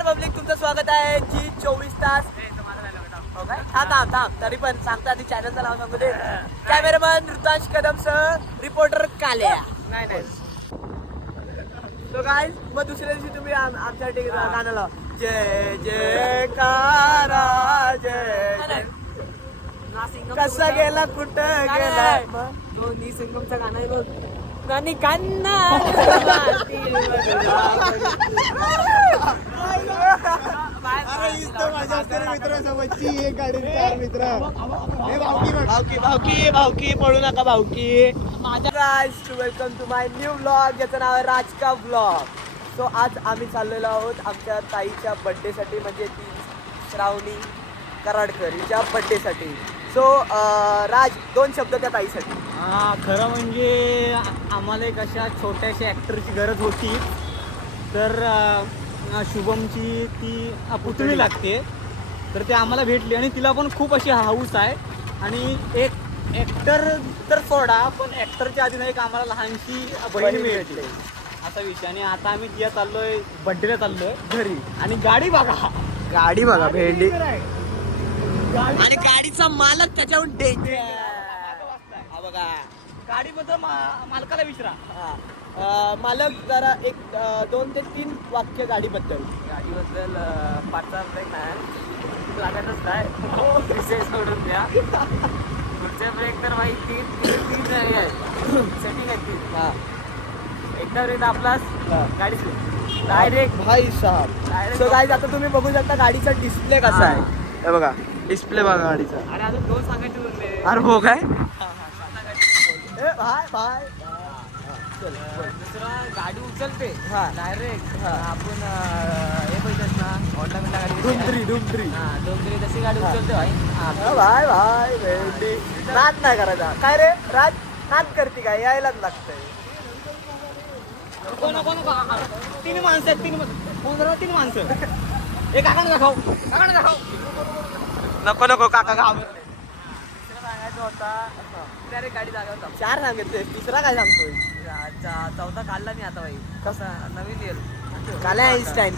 नमस्कार पब्लिक, तुमचं स्वागत आहे जी 24 तास. हो काय? थांब तरी पण सांगता आधी चॅनलचं नाव सांगू दे. Cameraman Ritansh Kadam sir, reporter काल्या. नाही तो काय मग दुसऱ्या दिवशी तुम्ही आमच्यासाठी गाणं लावा. जय जयकारा जय. कसा गेला कुठं गेला तो निसंगमचा गाणं आहे बघ. नानी कान्ना भावकी पळू नका भावकी. Welcome to my new blog, ज्याचं नाव आहे राजका ब्लॉग. सो आज आम्ही चाललेलो आहोत आमच्या ताईच्या बड्डे साठी, म्हणजे ती श्रावणी कराडकर हिच्या बड्डे साठी. सो राज, 2 शब्द त्या ताईसाठी. खरं म्हणजे आम्हाला एक अशा छोट्याशा ॲक्टरची गरज होती. तर शुभमची ती पुतणी लागते, तर ते आम्हाला भेटली आणि तिला पण खूप अशी हाऊस आहे. आणि एक ॲक्टर तर सोडा, पण ॲक्टरच्या आधी एक आम्हाला लहानशी बहीण मिळते असा विषय. आणि आता आम्ही तिला चाललोय बड्डेला, चाललोय घरी. आणि गाडी बघा भेंडी आणि गाडीचा मालक त्याच्याहून डेंजर. हा बघा, गाडीबद्दल मालकाला विचारा. मालक जरा एक 2 ते 3 वाक्य गाडीबद्दल. 5चा ब्रेक नाही लागतच काय विषय सोडून द्या. पुढच्या ब्रेक तर भाई तीन आहे सेटिंग आहे 3. एकदा ब्रेक आपलाच गाडी डायरेक्ट भाई साहब. सो गाईज, आता तुम्ही बघू शकता गाडीचा डिस्प्ले कसा आहे. हे बघा डिस्प्ले बघा गाडीचा. अरे अजून 2 सांगायचे उरले. अरे हो काय भाई दुसरा गाडी उचलते हा डायरेक्ट. आपण हे पाहिजेच ना होंडा बिंडा गाडी डुमद्री डोंगरी तशी गाडी उचलते भाई. भाई भेंडी. नाद नाही करायचा काय रे राज, नाद करते काय, यायलाच लागतंय. नको 3 माणसं आहेत. 3 माणसं. एक काकांना दाखव. नको काका गाव सांगायचं होता डायरेक्ट गाडी जागा 4 सांगितले, तिसरा काय सांगतोय. 4था काढला मी आता भाई. कसा नवीन येईल काल्या आईन्स्टाईन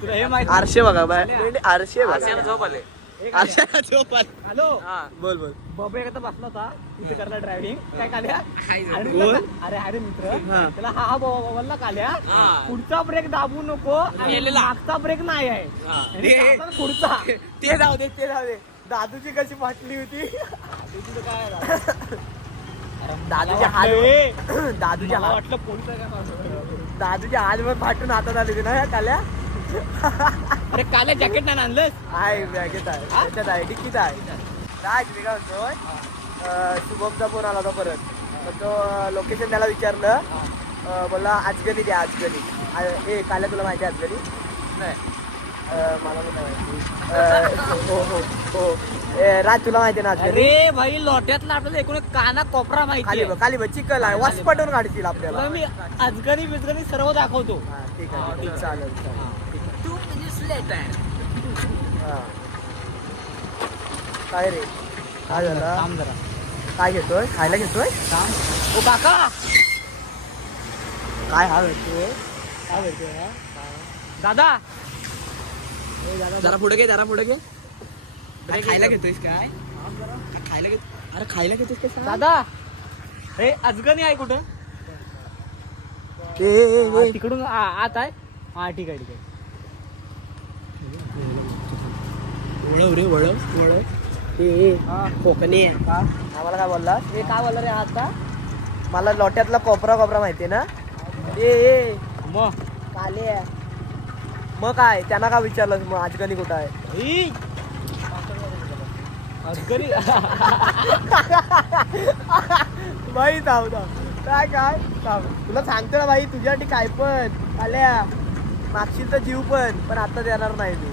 तुला हे माहिती. आरशे बघा बाय, आरशे बघा. झोप आले. आरशे झोप आली. हॅलो बोल बाबा एकदा बसला होता तिथे करला ड्रायव्हिंग. काय काल्या बोल. अरे मित्र हा. त्याला हा बोलला काल्या पुढचा ब्रेक दाबू नको आणि मागचा ब्रेक नाही आहे. आणि दाबा पुढचा ते जाऊ दे दादूची कशी फाटली होती. दादूच्या हात वाटलं पोलीस आहे का. दादूच्या हातवर फाटून हातात आली होती ना या काल्या. अरे काल्या जॅकेट नाही आणलंस. आहे बॅगेत आहे, त्याच्यात आहे, डिक्कीत आहे. राज मी काय म्हणतोय, शुभमचा फोन आला होता परत. तर तो लोकेशन त्याला विचारलं, बोलला आजगणी द्या आजगणी. ए काल्या तुला माहिती आहे आजगणी? नाही मला पण माहिती. हो राज तुला माहिती ना आजगणी? अरे भाई लोट्यातला आपल्याला एकूण काना कोपरा माहिती आहे. खाली चिकल आहे, वास पटवून काढतील आपल्याला. तुला मी अजगणी बिजगणी सर्व दाखवतो. हा ठीक आहे चालेल. तू म्हणजे काय रे काय झालं? थांब जरा. काय घेतोय, खायला घेतोय? थांब. ओ काका काय हा घेतोय हा? दादा जरा पुढे घे काय खायला घेतोयस काय? खायला घेतो. अरे खायला घेतोस काय? दादा हे अजगणी आहे कुठं? तिकडून आत आहे. हा ठीक आहे. वळव कोकणी आम्हाला काय बोलला? हे काय बोलला रे आता? मला लोट्यातला कोपरा माहितीये ना. ए मग काले मग काय त्यांना काय विचारलं मग आजगणी कुठं आहे? अजगणी भाई थांब काय तुला सांगतो ना भाई, तुझ्यासाठी काय पण आल्या मागशील तर जीव पण आता देणार नाही मी.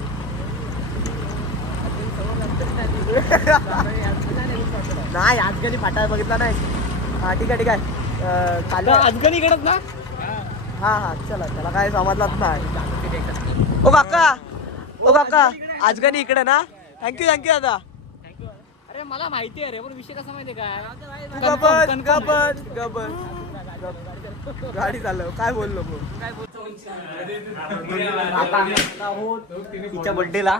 नाही आजगणी फाटा बघितला नाही. हा ठीक आहे काल अजगणी कडत ना. हा चला त्याला काय समजलाच नाही. ओ काका आजगणी इकडे ना. थँक्यू दादा. अरे मला माहिती आहे रे, पण विषय कसा माहितीये काय? गबन गाडी चालव काय बोललो काय बोलतो आता आम्ही आहोत तिच्या बर्थडेला.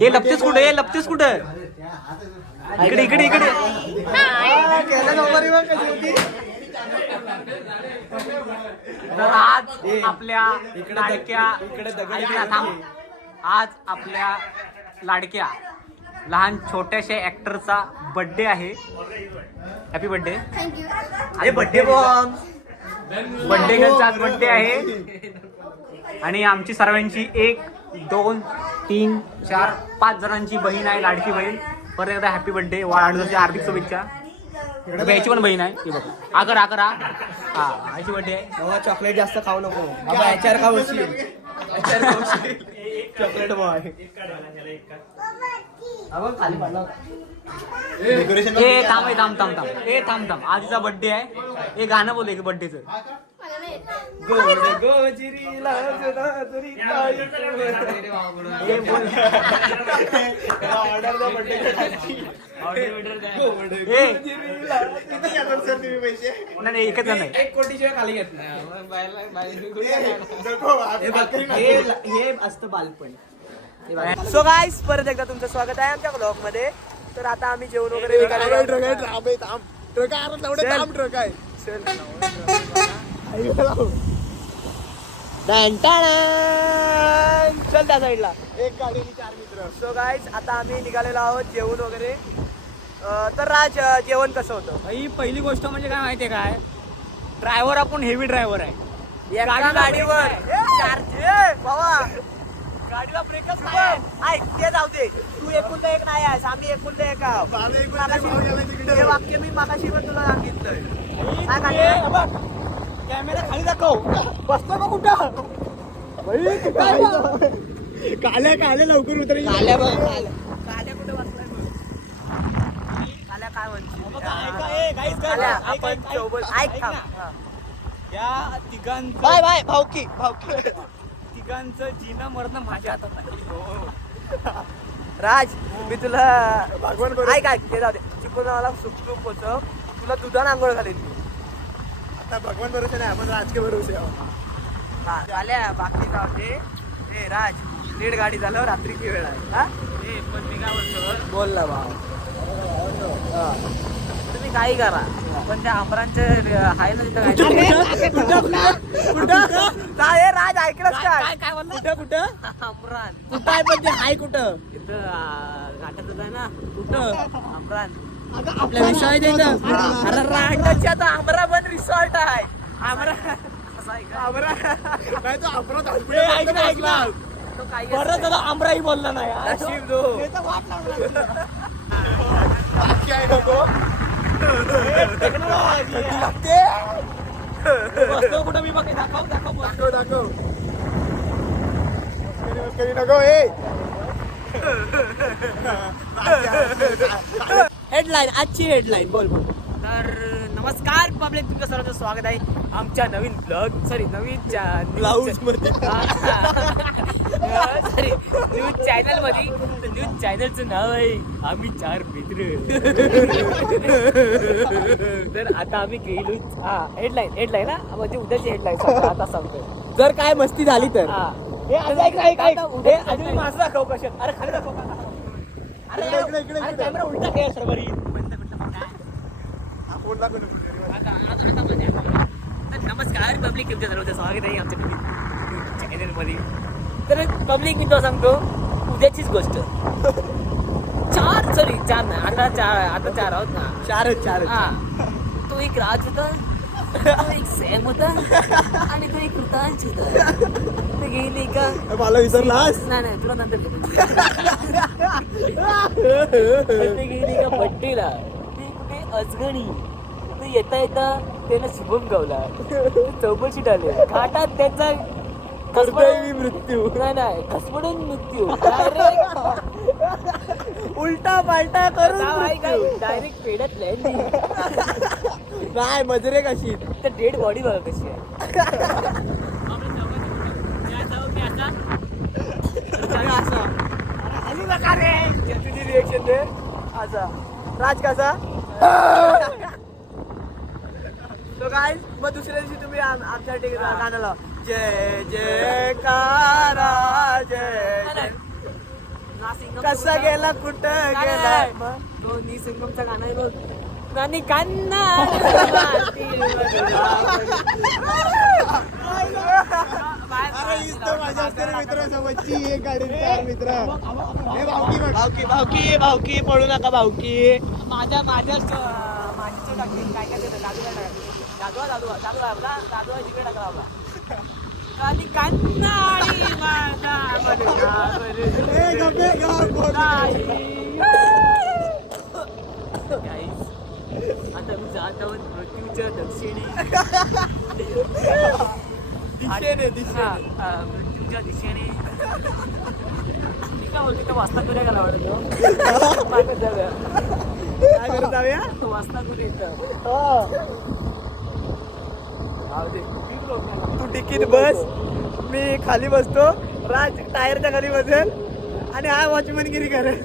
हे लपतेस कुठे? हे लपतेस कुठे? इकडे इकडे इकडे. तर आज आपल्या लाडक्या आज आपल्या लाडक्या लहान छोट्याशा ऍक्टरचा बर्थडे आहे. Happy birthday. अरे बर्थडे बॉम्ब. बर्थडे गर्लचा आज बर्थडे आहे आणि आमची सर्वांची 1 2 3 4 5 जणांची बहीण आहे, लाडकी बहीण. परत एकदा हॅपी बर्थडे. वाढदिवसाची हार्दिक शुभेच्छा. याची पण बहीण आहे ती बघ. आकरा आकरा. हा याची बर्थडे आहे. बाबा चॉकलेट जास्त खाऊ नको बाबा. याच्यावर का बसशील? Chocolate boy. खाली पडला. ए थांब. आजीचा बर्थडे आहे. हे गाणं बोल एक बर्थडेचं. नाही एकच नाही. 1 कोटीशिवाय खाली घेत हे असतं बालपण. सो गाईस परत एकदा तुमचं स्वागत आहे आमच्या ब्लॉग मध्ये. तर आता आम्ही जेवण वगैरे चल त्या साईडला. एक गाडी 4 मित्र. सो गाईस आता आम्ही निघालेलो आहोत जेवण वगैरे. तर राज जेवण कसं होतं? ही पहिली गोष्ट म्हणजे काय माहितीये काय, ड्रायव्हर आपण हेवी ड्रायव्हर आहे. एका गाडीवर बाबा गाडीला ब्रेकच नाही. ऐक ते जाऊ दे. तू एकुलता एक नाही आहेस, आम्ही एकुलता एक आहोत. हे वाक्य मी मागाशी पण तुला सांगितलंय. कॅमेरा खाली दाखव. बसतो का कुठं? काल्या लवकर उतरेल. काल्या बघ. काल्या कुठे बसलाय बघ. काल्या काय म्हणते? काल्या आपण सोबत ऐक थांब. या तिघांचं बाय बाय भाऊकी. तिघांचं जीणं मरणं माझ्या हातात आहे. राज मी तुला ऐक ते जाऊ दे. चिकून मला सुखरूप होतं. तुला दुधानं आंघोळ घालेन मी. आता भगवान भरोसे नाही, आपण राजकीय भरोसे आहोत. हा झाल्या बाकी जाऊ दे. ए राज नीट गाडी झालं. रात्रीची वेळ आहे. हा पण मी काय बोलतो, बोल ना भाऊ. तुम्ही काही करा पण त्या आमरांचे आहे ना तिथं काय राज ऐकलंच काय? काय म्हणलं? कुठं आमरान कुठं आहे पण ते आहे कुठं? तिथं घाटातच आहे ना. कुठं आमरान? आपल्या विषय अरे रांगाची आता आमरा पण रिसॉर्ट आहे. आमरा ऐकला तो काही बरं झालं आमराही बोलला नाही. नशीब दो. बसतो कुठं मी बघ. दाखव हेडलाईन आजची हेडलाईन बोल. तर नमस्कार पब्लिक, तुमचं सर्वांचं स्वागत आहे आमच्या नवीन ब्लॉग नवीन न्यूज चॅनल मध्ये. न्यूज चॅनलचं नाव आहे आम्ही 4 मित्र. तर आता आम्ही गेलो. हेडलाईन हा म्हणजे उद्याची हेडलाईन आता सांगतो. जर काय मस्ती झाली तर अजून माझं दाखव कशात. अरे खाली दाखव. अरे कॅमेरा उलटा काय सर बरी. नमस्कार पब्लिक, तुमच्या सर्वांचं स्वागत आहे आमच्या चॅनल मध्ये. तर पब्लिक मी तुला सांगतो उद्याचीच गोष्ट. 4 नाही आता 4 आहोत ना. 4 हा. तो एक राज होता, तो एक सॅम होता आणि तो एक ऋतांश होता. ते गेली का मला विसरलास? नाही तुला नंतर ते गेली का बड्डेला. ते कुठे अजगणी. ते येता त्याला शुभम गावला. चौकशी आले घाटात त्याचा मृत्यू. नाही खसपडून मृत्यू. उलटा पालटा करून डायरेक्ट पेड्यात लँडिंग. नाही मजरे कशी. तर डेड बॉडी बघा कशी आहे. तुझी रिएक्शन दे. असा राज कसा. तो गाईज मग दुसऱ्या दिवशी तुम्ही आमच्यासाठी गाणं लावा. जय जयकारा जय कसा गेला कुठं गेला दोन्ही संगमचा गाणं आहे बघ. आणि कान्ना भावकी भावकी पळू नका भावकी. माझ्या टाकतील काय काय देतं दादवा जिकडे टाकला बाबा. आणि कान्ना आणि आता मी जात आहोत मृत्यूच्या दक्षिणी. मृत्यूच्या दिशेने काय बोलतो का वाचता करूया का वाटत जाऊया काय करत जाऊया वाचता करूया. तू तिकीट बस, मी खाली बसतो, राज टायरच्या खाली बसेल आणि हा वॉचमॅनगिरी करेल.